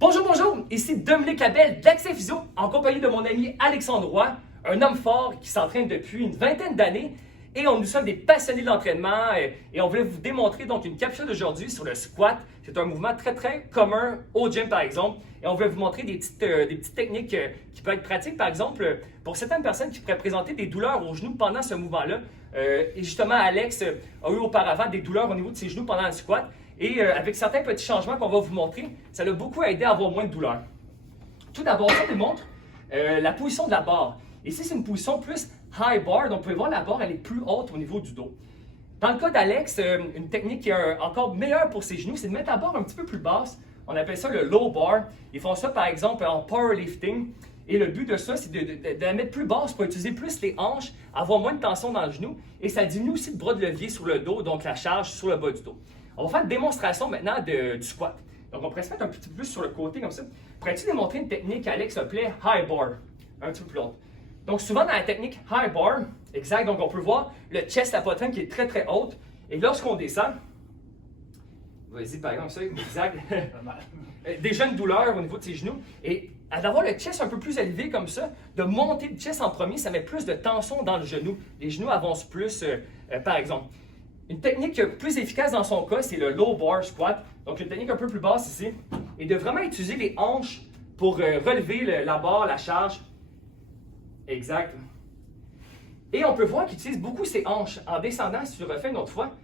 Bonjour, ici Dominique Labelle d'Accès Physio en compagnie de mon ami Alexandre Roy, un homme fort qui s'entraîne depuis une vingtaine d'années et nous sommes des passionnés de l'entraînement et on voulait vous démontrer donc une capsule d'aujourd'hui sur le squat. C'est un mouvement très commun au gym par exemple et on voulait vous montrer des petites techniques qui peuvent être pratiques par exemple pour certaines personnes qui pourraient présenter des douleurs aux genoux pendant ce mouvement-là. Et justement Alex a eu auparavant des douleurs au niveau de ses genoux pendant le squat. Et avec certains petits changements qu'on va vous montrer, ça l'a beaucoup aidé à avoir moins de douleur. Tout d'abord, ça démontre la position de la barre. Ici, c'est une position plus high bar, donc vous pouvez voir la barre, elle est plus haute au niveau du dos. Dans le cas d'Alex, une technique qui est encore meilleure pour ses genoux, c'est de mettre la barre un petit peu plus basse. On appelle ça le low bar. Ils font ça par exemple en powerlifting. Et le but de ça, c'est de la mettre plus basse pour utiliser plus les hanches, avoir moins de tension dans le genou. Et ça diminue aussi le bras de levier sur le dos, donc la charge sur le bas du dos. On va faire une démonstration maintenant du squat. Donc, on pourrait se mettre un petit peu plus sur le côté comme ça. Pourrais-tu démontrer une technique, Alex, s'il te plaît, high bar, un petit peu plus haute. Donc, souvent dans la technique high bar, exact, donc on peut voir le chest, la poitrine qui est très haute. Et lorsqu'on descend, vas-y par exemple ça, exact, déjà une douleur au niveau de ses genoux. Et d'avoir le chest un peu plus élevé comme ça, de monter le chest en premier, ça met plus de tension dans le genou. Les genoux avancent plus, par exemple. Une technique plus efficace dans son cas, c'est le low bar squat. Donc, une technique un peu plus basse ici. Et de vraiment utiliser les hanches pour relever la barre, la charge. Exact. Et on peut voir qu'il utilise beaucoup ses hanches. En descendant, si tu le refais une autre fois,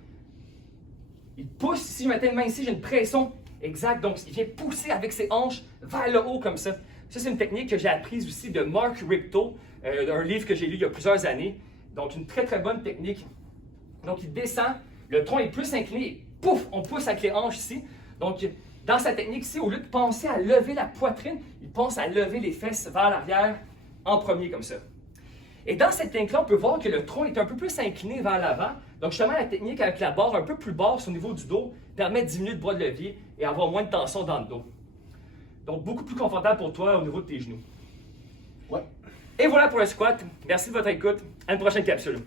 il pousse. Si je mettais une main ici, j'ai une pression. Exact. Donc, il vient pousser avec ses hanches vers le haut comme ça. Ça, c'est une technique que j'ai apprise aussi de Mark Richter, un livre que j'ai lu il y a plusieurs années. Donc, une très bonne technique. Donc, il descend, le tronc est plus incliné, et pouf, on pousse avec les hanches ici. Donc, dans sa technique ici, au lieu de penser à lever la poitrine, il pense à lever les fesses vers l'arrière en premier comme ça. Et dans cette technique-là, on peut voir que le tronc est un peu plus incliné vers l'avant. Donc, justement, la technique avec la barre un peu plus basse au niveau du dos permet de diminuer le bras de levier et avoir moins de tension dans le dos. Donc, beaucoup plus confortable pour toi au niveau de tes genoux. Ouais. Et voilà pour le squat. Merci de votre écoute. À une prochaine capsule.